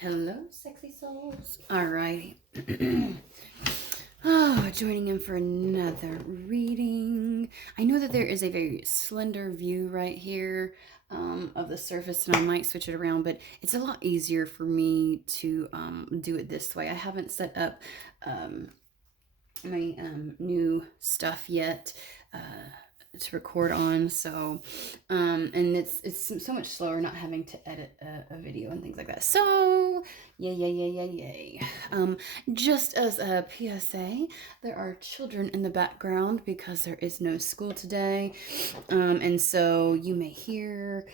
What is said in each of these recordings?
Hello, sexy souls. Alrighty. Oh, joining in for another reading. I know that there is a very slender view right here of the surface, and I might switch it around, but it's a lot easier for me to do it this way. I haven't set up my new stuff yet to record on, so and it's so much slower not having to edit a video and things like that. So yay. Just as a PSA, there are children in the background because there is no school today, and so you may hear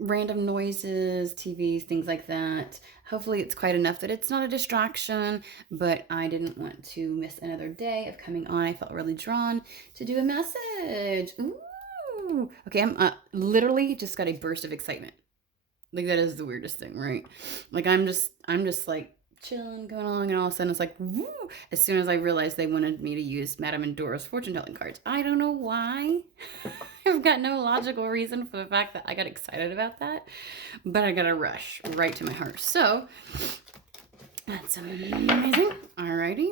random noises, TVs, things like that. Hopefully, it's quite enough that it's not a distraction, but I didn't want to miss another day of coming on. I felt really drawn to do a message. Ooh. Okay, I'm literally just got a burst of excitement. Like, that is the weirdest thing, right? Like, I'm just like chilling, going along, and all of a sudden it's like, woo! As soon as I realized they wanted me to use Madame Endora's fortune telling cards. I don't know why. I've got no logical reason for the fact that I got excited about that, but I got a rush right to my heart. So that's amazing. Alrighty.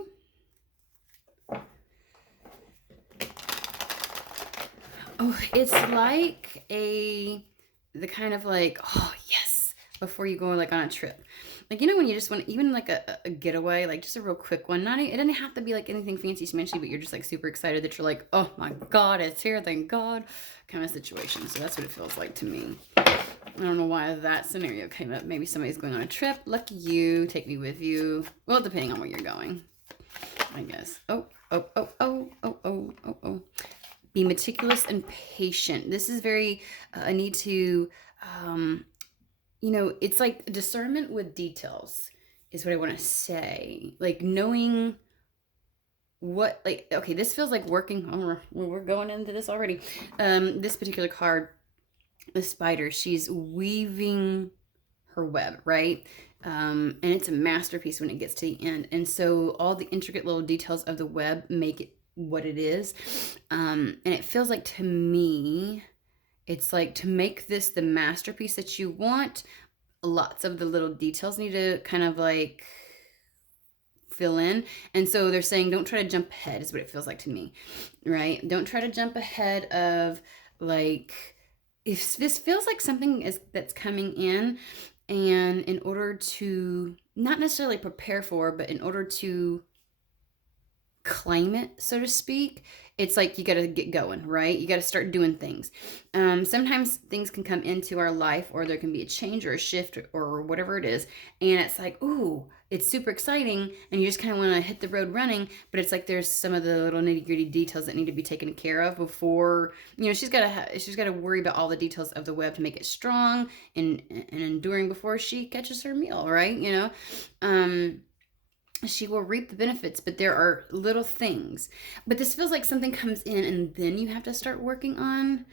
Oh, it's like the kind of like, oh yes, before you go like on a trip. Like, you know, when you just want even like a getaway, like just a real quick one. Not it doesn't have to be like anything fancy smashy, but you're just like super excited that you're like, oh my God, it's here, thank God, kind of situation. So that's what it feels like to me. I don't know why that scenario came up. Maybe somebody's going on a trip. Lucky you, take me with you. Well, depending on where you're going, I guess. Oh. Be meticulous and patient. This is very, I need to, it's like discernment with details is what I want to say. Like knowing what, like, okay, this feels like working. Oh, we're going into this already. This particular card, the spider, she's weaving her web, right? And it's a masterpiece when it gets to the end. And so all the intricate little details of the web make it what it is. And it feels like to me, it's like to make this the masterpiece that you want, lots of the little details need to kind of like fill in. And so they're saying don't try to jump ahead is what it feels like to me, right? Don't try to jump ahead of like if this feels like something is that's coming in in order to not necessarily prepare for, but in order to claim it, so to speak, it's like you got to get going, right? You got to start doing things. Sometimes things can come into our life, or there can be a change or a shift or whatever it is, and it's like, ooh, it's super exciting, and you just kind of want to hit the road running. But it's like there's some of the little nitty gritty details that need to be taken care of before she's got to worry about all the details of the web to make it strong and enduring before she catches her meal, right? She will reap the benefits, but there are little things. But this feels like something comes in and then you have to start working on,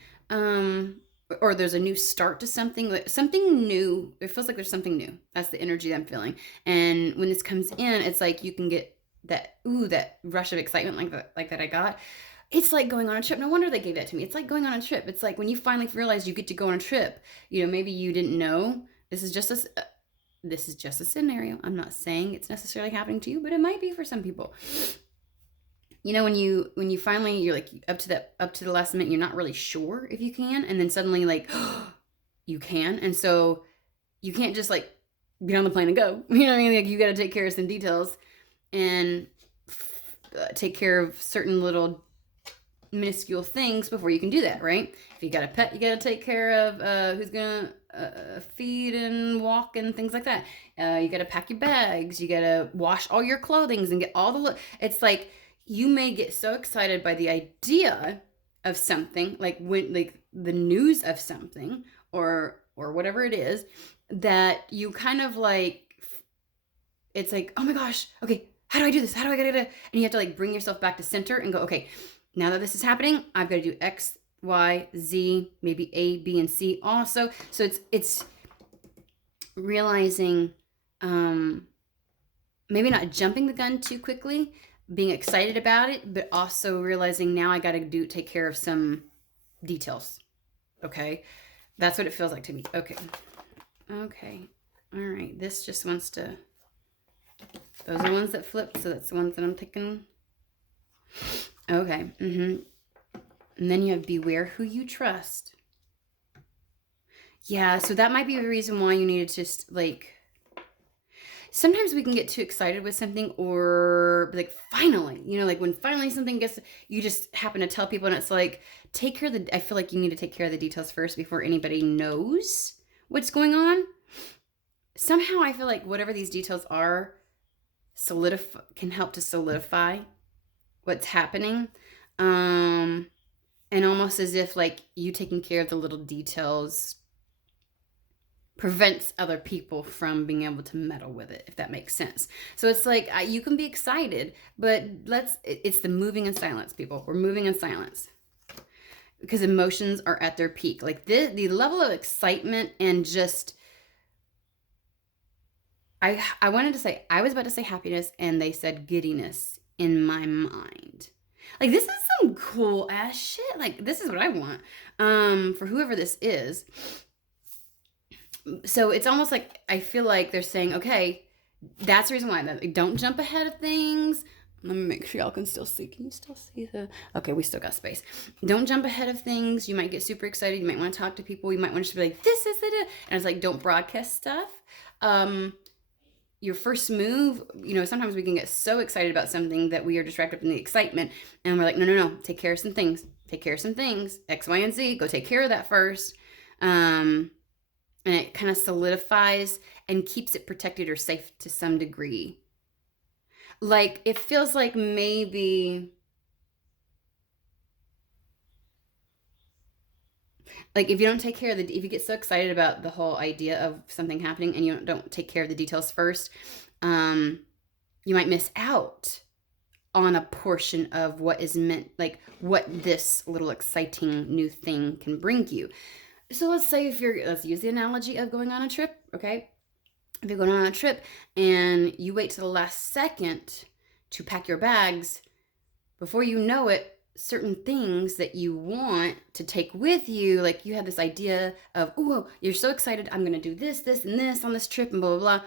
or there's a new start to something, like something new. It feels like there's something new. That's the energy that I'm feeling. And when this comes in, it's like you can get that rush of excitement like that I got. It's like going on a trip. No wonder they gave that to me. It's like going on a trip. It's like when you finally realize you get to go on a trip. Maybe you didn't know. This is just a scenario. I'm not saying it's necessarily happening to you, but it might be for some people. When you finally you're like up to the last minute, you're not really sure if you can, and then suddenly like you can, and so you can't just like get on the plane and go. You know what I mean? Like you got to take care of some details and take care of certain little minuscule things before you can do that, right? If you got a pet, you got to take care of who's gonna feed and walk and things like that. You got to pack your bags. You got to wash all your clothing and get all the. It's like you may get so excited by the idea of something, like the news of something or whatever it is, that you kind of like. It's like, oh my gosh, okay, how do I do this? How do I get it? And you have to like bring yourself back to center and go, okay, now that this is happening, I've got to do X, Y, Z, maybe A, B, and C also. So it's realizing, maybe not jumping the gun too quickly, being excited about it, but also realizing now I got to take care of some details. Okay, that's what it feels like to me. Okay, Okay. All right. This just wants to, those are the ones that flip, so that's the ones that I'm taking. Okay. And then you have beware who you trust. Yeah, so that might be the reason why you need to just like, sometimes we can get too excited with something, or like finally, like when finally something gets, you just happen to tell people, and it's like, take care of I feel like you need to take care of the details first before anybody knows what's going on. Somehow I feel like whatever these details are, can help to solidify what's happening. And almost as if like you taking care of the little details prevents other people from being able to meddle with it, if that makes sense. So it's like, you can be excited, but it's the moving in silence, people. We're moving in silence because emotions are at their peak. Like the level of excitement and just, I wanted to say, I was about to say happiness, and they said giddiness in my mind. Like, this is some cool ass shit. Like, this is what I want for whoever this is. So it's almost like, I feel like they're saying, okay, that's the reason why. Like, don't jump ahead of things. Let me make sure y'all can still see. Can you still see the... Okay, we still got space. Don't jump ahead of things. You might get super excited. You might want to talk to people. You might want to be like, this is it. And it's like, don't broadcast stuff. Your first move, sometimes we can get so excited about something that we are distracted from the excitement, and we're like, no, take care of some things, X, Y, and Z, go take care of that first. And it kind of solidifies and keeps it protected or safe to some degree. Like, it feels like maybe, like, if you don't take care of if you get so excited about the whole idea of something happening and you don't take care of the details first, you might miss out on a portion of what is meant, like what this little exciting new thing can bring you. So let's say let's use the analogy of going on a trip, okay? If you're going on a trip and you wait to the last second to pack your bags, before you know it, certain things that you want to take with you, like you have this idea of, oh, you're so excited, I'm going to do this, and this on this trip, and blah, blah, blah.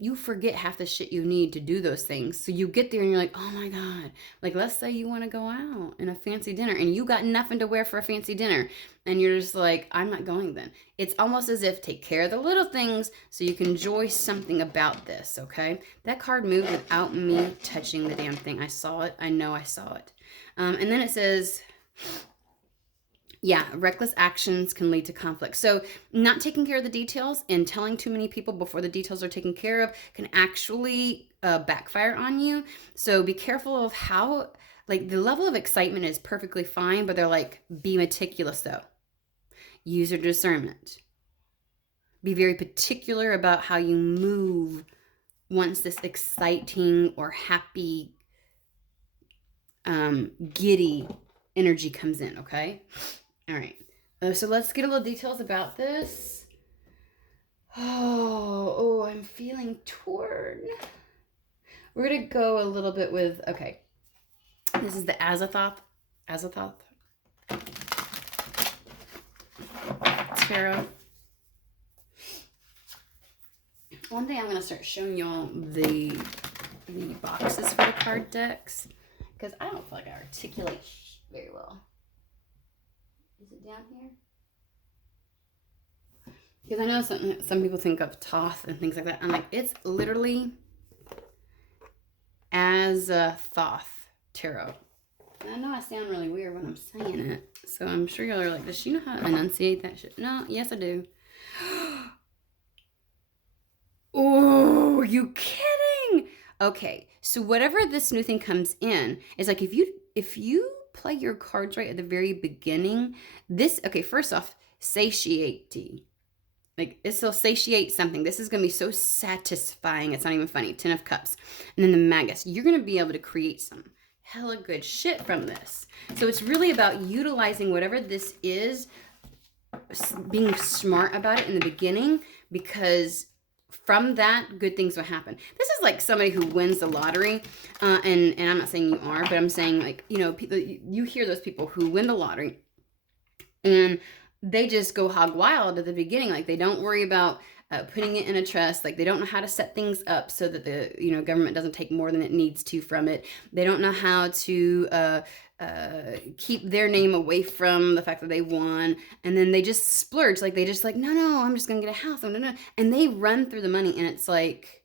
You forget half the shit you need to do those things. So you get there and you're like, oh my God. Like, let's say you want to go out in a fancy dinner and you got nothing to wear for a fancy dinner. And you're just like, I'm not going then. It's almost as if take care of the little things so you can enjoy something about this, okay? That card moved without me touching the damn thing. I saw it. I know I saw it. And then it says, yeah, reckless actions can lead to conflict. So not taking care of the details and telling too many people before the details are taken care of can actually backfire on you. So be careful of how, like, the level of excitement is perfectly fine, but they're like, be meticulous though. Use your discernment. Be very particular about how you move once this exciting or happy, giddy energy comes in, okay? All right. So let's get a little details about this. Oh, I'm feeling torn. We're going to go a little bit with, okay. This is the Azathoth Tarot. One day I'm going to start showing y'all the boxes for the card decks, because I don't feel like I articulate very well. Is it down here? Because I know some people think of Thoth and things like that. I'm like, it's literally Azathoth Tarot. And I know I sound really weird when I'm saying it. So I'm sure y'all are like, does she know how to enunciate that shit? No, yes I do. Oh, you kidding? Okay, so whatever this new thing comes in is like, if you play your cards right at the very beginning, okay, first off, satiety. Like, this will satiate something. This is going to be so satisfying. It's not even funny. 10 of Cups. And then the Magus. You're going to be able to create some hella good shit from this. So it's really about utilizing whatever this is, being smart about it in the beginning, because from that, good things will happen. This is like somebody who wins the lottery, and I'm not saying you are, but I'm saying, like, people, you hear those people who win the lottery, and they just go hog wild at the beginning. Like they don't worry about putting it in a trust. Like they don't know how to set things up so that the government doesn't take more than it needs to from it. They don't know how to keep their name away from the fact that they won, and then they just splurge. Like they just like, no, I'm just gonna get a house. No, and they run through the money, and it's like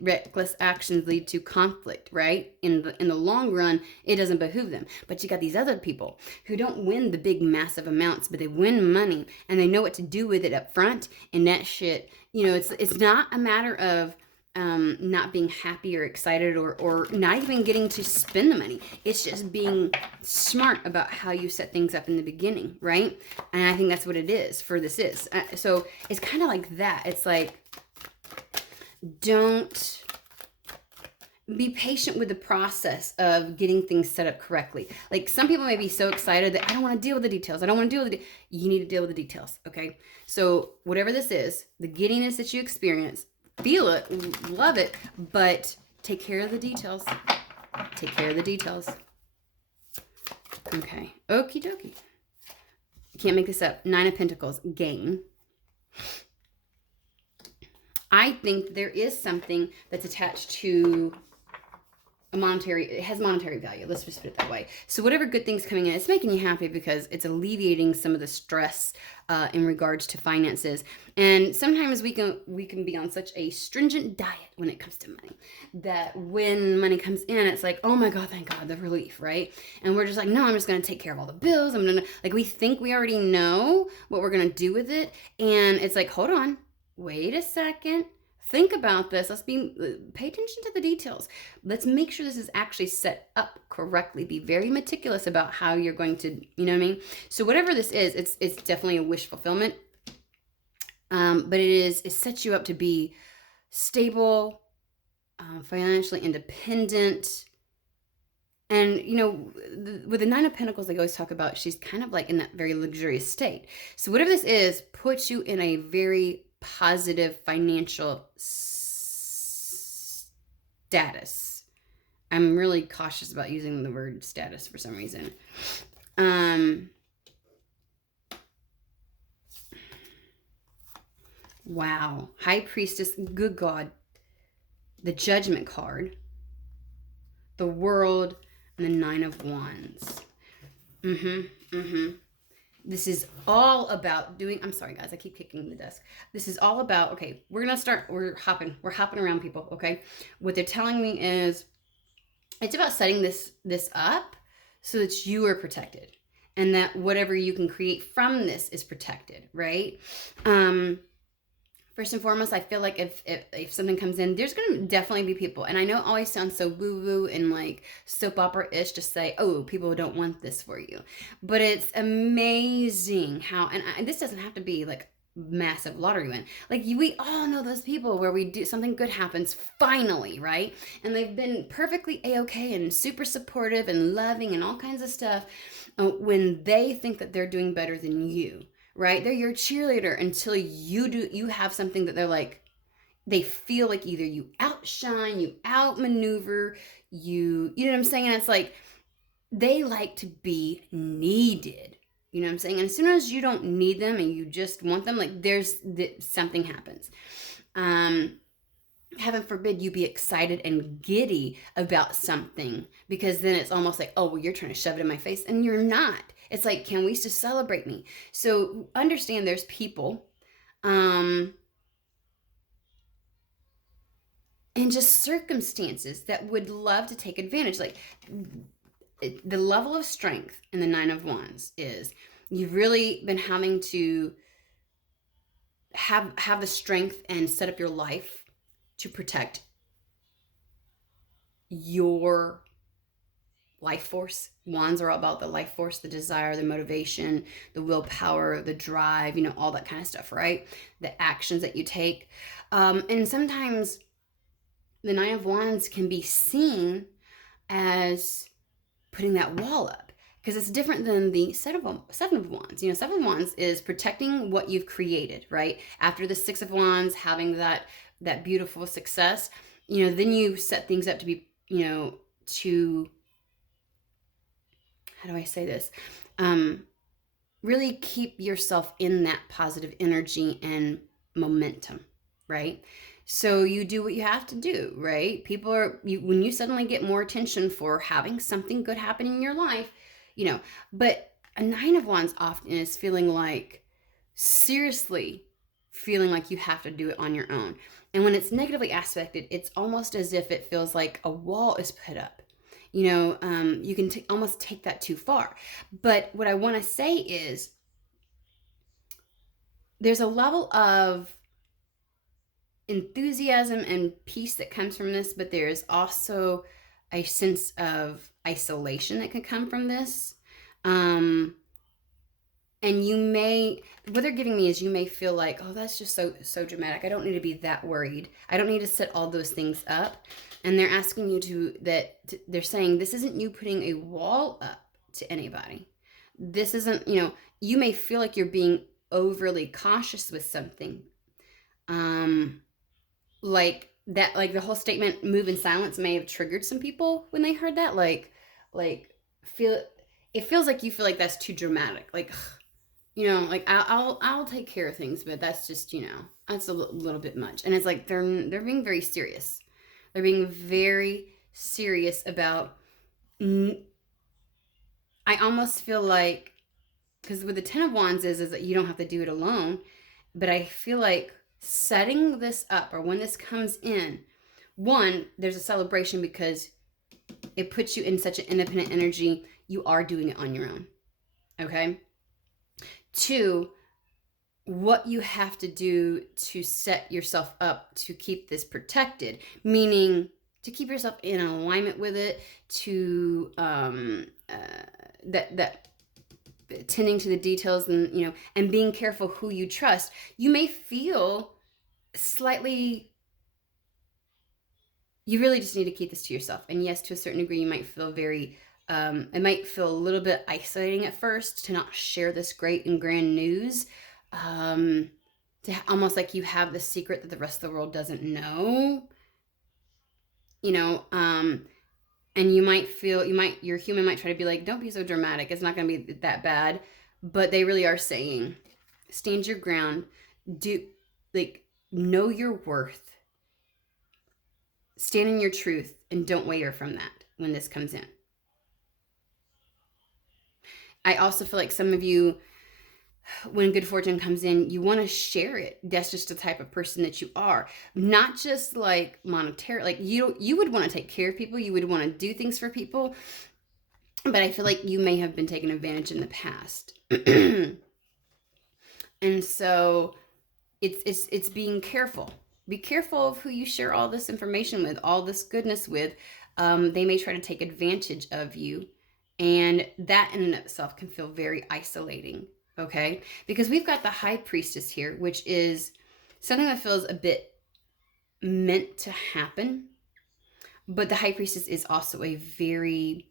reckless actions lead to conflict, right? In the long run, it doesn't behoove them. But you got these other people who don't win the big massive amounts, but they win money and they know what to do with it up front. And that shit, it's not a matter of not being happy or excited or not even getting to spend the money. It's just being smart about how you set things up in the beginning, right? And I think that's what it is for this is. So it's kind of like that. It's like, don't be patient with the process of getting things set up correctly. Like some people may be so excited that I don't want to deal with the details. I don't want to deal with you need to deal with the details. Okay. So whatever this is, the giddiness that you experience, feel it, love it, but take care of the details. Take care of the details. Okay. Okie dokie. Can't make this up. 9 of Pentacles, gain. I think there is something that's attached to it has monetary value. Let's just put it that way. So whatever good thing's coming in, it's making you happy because it's alleviating some of the stress in regards to finances. And sometimes we can be on such a stringent diet when it comes to money that when money comes in, it's like, oh my God, thank God, the relief, right? And we're just like, no, I'm just going to take care of all the bills. We think we already know what we're going to do with it. And it's like, hold on, wait a second. Think about this. Pay attention to the details. Let's make sure this is actually set up correctly. Be very meticulous about how you're going to, you know what I mean? So whatever this is, it's definitely a wish fulfillment. But it sets you up to be stable, financially independent. And, with the 9 of Pentacles, they always talk about she's kind of like in that very luxurious state. So whatever this is puts you in a very positive financial status. I'm really cautious about using the word status for some reason. Wow. High Priestess, good God. The Judgment card. The World, and the 9 of Wands. This is all about I'm sorry guys, I keep kicking the desk. This is all about, okay, we're hopping around people, okay? What they're telling me is it's about setting this up so that you are protected and that whatever you can create from this is protected, right? First and foremost, I feel like if something comes in, there's going to definitely be people. And I know it always sounds so woo-woo and like soap opera-ish to say, oh, people don't want this for you. But it's amazing how, and this doesn't have to be like massive lottery win. Like we all know those people where we do something good happens finally, right? And they've been perfectly A-okay and super supportive and loving and all kinds of stuff when they think that they're doing better than you. Right? They're your cheerleader until you have something that they're like, they feel like either you outshine, you outmaneuver, you know what I'm saying? And it's like, they like to be needed. You know what I'm saying? And as soon as you don't need them and you just want them, like something happens. Heaven forbid you be excited and giddy about something, because then it's almost like, oh, well, you're trying to shove it in my face, and you're not. It's like, can we just celebrate me? So understand there's people and just circumstances that would love to take advantage. Like the level of strength in the 9 of Wands is you've really been having to have the strength and set up your life to protect your life force. Wands are all about the life force, the desire, the motivation, the willpower, the drive, all that kind of stuff, right? The actions that you take. And sometimes the 9 of Wands can be seen as putting that wall up, because it's different than the 7 of Wands. 7 of Wands is protecting what you've created, right? After the 6 of Wands, having that beautiful success, then you set things up to be, to, how do I say this? really keep yourself in that positive energy and momentum, right? So you do what you have to do, right? People are when you suddenly get more attention for having something good happen in your life, but a 9 of Wands often is feeling like, seriously, feeling like you have to do it on your own. And when it's negatively aspected, it's almost as if it feels like a wall is put up. You can almost take that too far. But what I want to say is there's a level of enthusiasm and peace that comes from this, but there's also a sense of isolation that can come from this. And what they're giving me is you may feel like, oh, that's just so dramatic. I don't need to be that worried. I don't need to set all those things up. And they're asking you they're saying this isn't you putting a wall up to anybody. This isn't, you may feel like you're being overly cautious with something. Like the whole statement, move in silence, may have triggered some people when they heard that. It feels like you feel like that's too dramatic. Like, like I'll take care of things, but that's just, that's a little bit much. And it's like they're being very serious. They're being very serious about. I almost feel like, because with the 10 of Wands is that you don't have to do it alone, but I feel like setting this up, or when this comes in, one, there's a celebration because it puts you in such an independent energy. You are doing it on your own. Okay. 2, what you have to do to set yourself up to keep this protected, meaning to keep yourself in alignment with it, to that tending to the details, and and being careful who you trust. You may feel slightly, you really just need to keep this to yourself. And yes, to a certain degree, you might feel very it might feel a little bit isolating at first to not share this great and grand news, to almost like you have the secret that the rest of the world doesn't know, and you might feel, your human might try to be like, don't be so dramatic, it's not going to be that bad. But they really are saying, stand your ground, know your worth, stand in your truth, and don't waver from that when this comes in. I also feel like some of you, when good fortune comes in, you want to share it. That's just the type of person that you are. Not just like monetary, like you would want to take care of people, you would want to do things for people, but I feel like you may have been taken advantage in the past. And so it's being careful. Be careful of who you share all this information with, all this goodness with. They may try to take advantage of you. And that in and of itself can feel very isolating, okay? Because we've got the High Priestess here, which is something that feels a bit meant to happen. But the High Priestess is also a very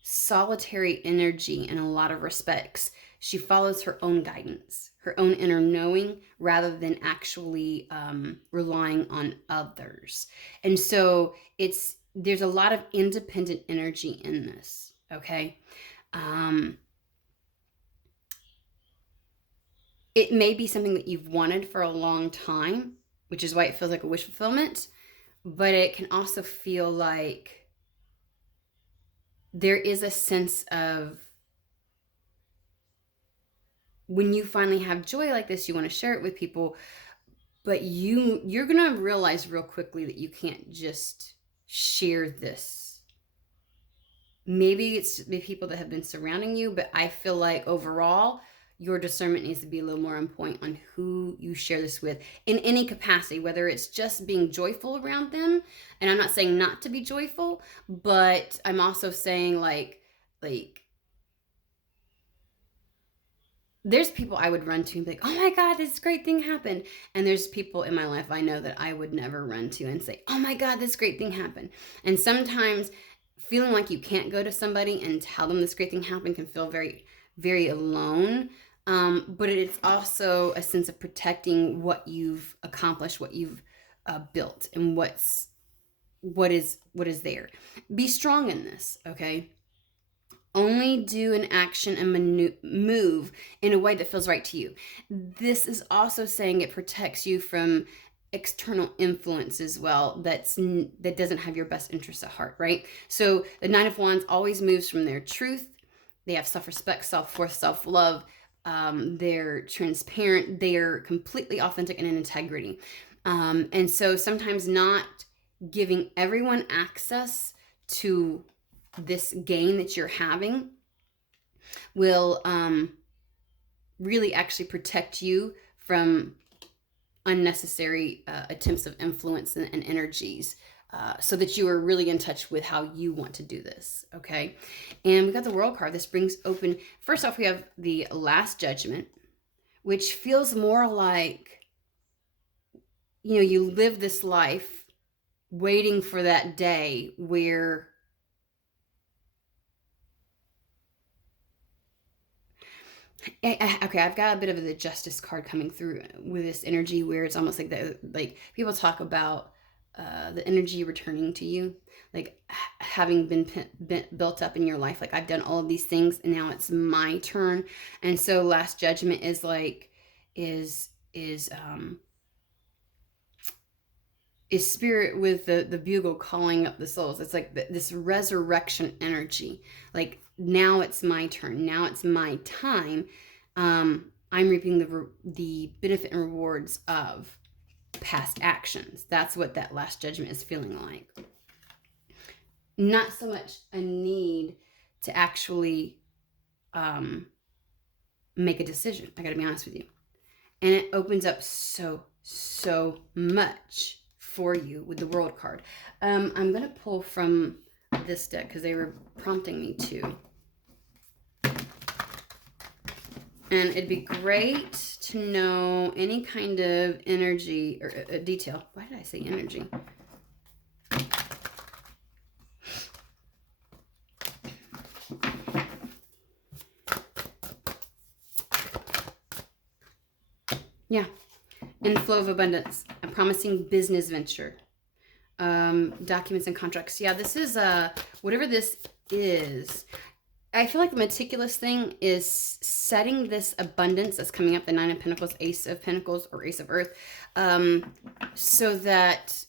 solitary energy in a lot of respects. She follows her own guidance, her own inner knowing, rather than actually relying on others. And so there's a lot of independent energy in this, okay? It may be something that you've wanted for a long time, which is why it feels like a wish fulfillment, but it can also feel like there is a sense of, when you finally have joy like this, you want to share it with people, but you're going to realize real quickly that you can't just share this. Maybe it's the people that have been surrounding you, but I feel like overall, your discernment needs to be a little more on point on who you share this with in any capacity, whether it's just being joyful around them. And I'm not saying not to be joyful, but I'm also saying like there's people I would run to and be like, oh my God, this great thing happened. And there's people in my life I know that I would never run to and say, oh my God, this great thing happened. And sometimes feeling like you can't go to somebody and tell them this great thing happened can feel very, very alone. But it's also a sense of protecting what you've accomplished, what you've built, and what is there. Be strong in this, okay? Only do an action and move in a way that feels right to you. This is also saying it protects you from external influence as well that doesn't have your best interests at heart, right? So the Nine of Wands always moves from their truth. They have self-respect, self-worth, self-love. They're transparent. They're completely authentic and in integrity. And so sometimes not giving everyone access to this gain that you're having will really actually protect you from unnecessary attempts of influence and energies, so that you are really in touch with how you want to do this. Okay. And we got the World card. This brings open, first off, we have the Last Judgment, which feels more like, you live this life waiting for that day where okay, I've got a bit of the Justice card coming through with this energy where it's almost like people talk about the energy returning to you, like having been built up in your life. Like, I've done all of these things and now it's my turn. And so Last Judgment is like, is spirit with the bugle calling up the souls. It's like this resurrection energy. Like, now it's my turn. Now it's my time. I'm reaping the benefit and rewards of past actions. That's what that Last Judgment is feeling like. Not so much a need to actually make a decision. I got to be honest with you. And it opens up so much for you with the World card. I'm going to pull from this deck because they were prompting me to. And it'd be great to know any kind of energy or detail. Why did I say energy? Yeah. Inflow of abundance. A promising business venture. Documents and contracts. Yeah, this is whatever this is. I feel like the meticulous thing is setting this abundance that's coming up, the Nine of Pentacles, Ace of Pentacles, or Ace of Earth, so that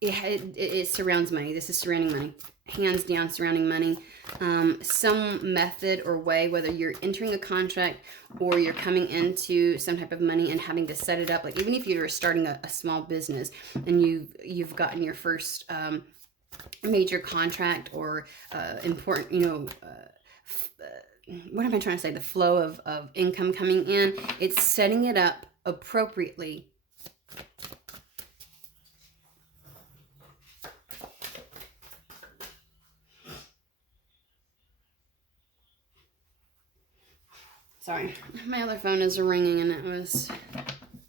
it surrounds money. This is surrounding money. Hands down, surrounding money. Some method or way, whether you're entering a contract or you're coming into some type of money and having to set it up. Like, even if you're starting a small business and you've gotten your first major contract or important, what am I trying to say? The flow of income coming in. It's setting it up appropriately. Sorry, my other phone is ringing and it was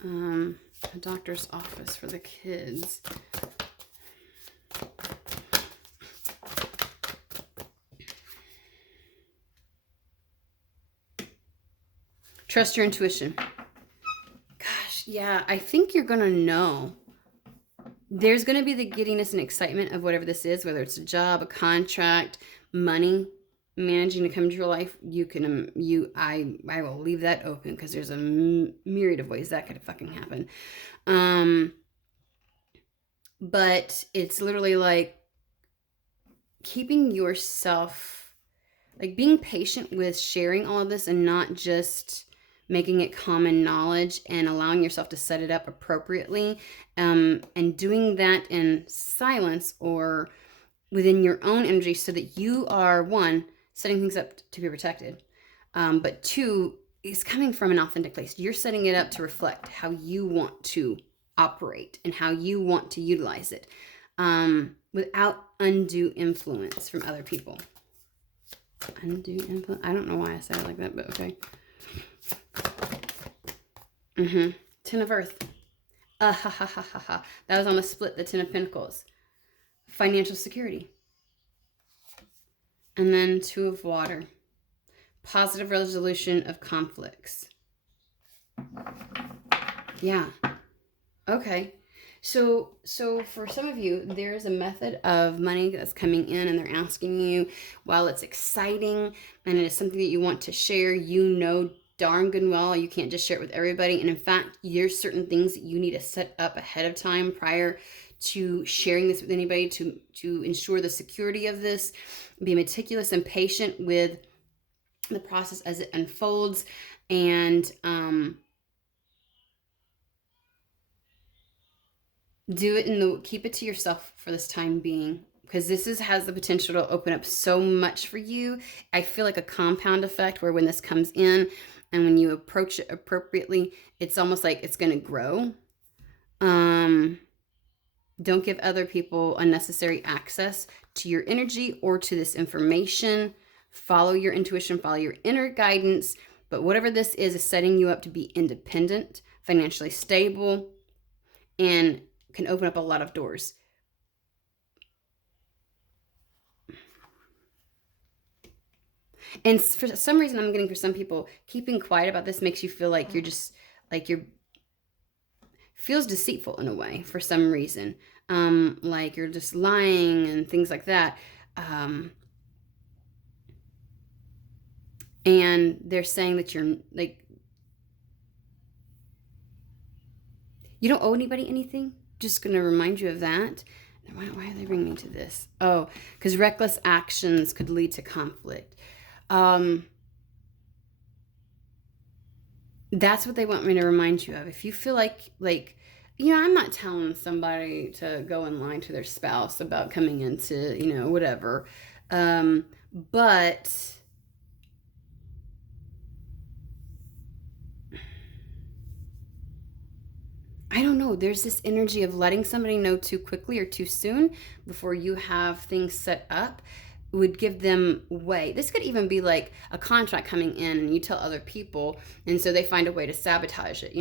a doctor's office for the kids. Trust your intuition. Gosh, yeah, I think you're going to know. There's going to be the giddiness and excitement of whatever this is, whether it's a job, a contract, money, managing to come to your life. I will leave that open because there's a myriad of ways that could fucking happen. But it's literally like keeping yourself, like being patient with sharing all of this and not just making it common knowledge, and allowing yourself to set it up appropriately, and doing that in silence or within your own energy, so that you are, one, setting things up to be protected, but two, is coming from an authentic place. You're setting it up to reflect how you want to operate and how you want to utilize it, without undue influence from other people. Undue influence? I don't know why I said it like that, but okay. Ten of Earth. That was on the split, the Ten of Pentacles. Financial security. And then Two of Water. Positive resolution of conflicts. Yeah. Okay. So for some of you, there's a method of money that's coming in and they're asking you, while it's exciting and it is something that you want to share, you know darn good and well you can't just share it with everybody. And in fact, there's certain things that you need to set up ahead of time prior to sharing this with anybody to ensure the security of this. Be meticulous and patient with the process as it unfolds, and do it keep it to yourself for this time being, because has the potential to open up so much for you. I feel like a compound effect where when this comes in and when you approach it appropriately, it's almost like it's going to grow. Don't give other people unnecessary access to your energy or to this information. Follow your intuition, follow your inner guidance. But whatever this is setting you up to be independent, financially stable, and can open up a lot of doors. And for some reason, I'm getting for some people, keeping quiet about this makes you feel like you're just, like you're, feels deceitful in a way for some reason. Like you're just lying and things like that. And they're saying that you're like, you don't owe anybody anything. Just going to remind you of that. Why are they bringing me to this? Oh, because reckless actions could lead to conflict. That's what they want me to remind you of. If you feel like, I'm not telling somebody to go and lie to their spouse about coming into, whatever. But I don't know. There's this energy of letting somebody know too quickly or too soon before you have things set up would give them way. This could even be like a contract coming in and you tell other people, and so they find a way to sabotage it,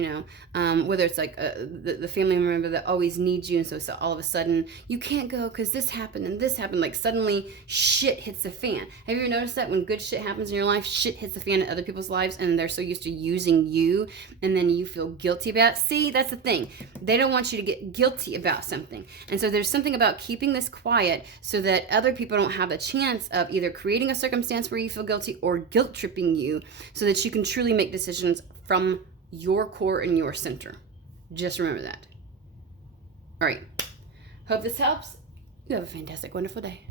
whether it's like the family member that always needs you, and so all of a sudden you can't go because this happened and this happened. Like suddenly shit hits the fan. Have you ever noticed that when good shit happens in your life, shit hits the fan in other people's lives and they're so used to using you, and then you feel guilty about it? See, that's the thing. They don't want you to get guilty about something. And so there's something about keeping this quiet so that other people don't have the chance of either creating a circumstance where you feel guilty or guilt tripping you, so that you can truly make decisions from your core and your center. Just remember that. All right. Hope this helps. You have a fantastic, wonderful day.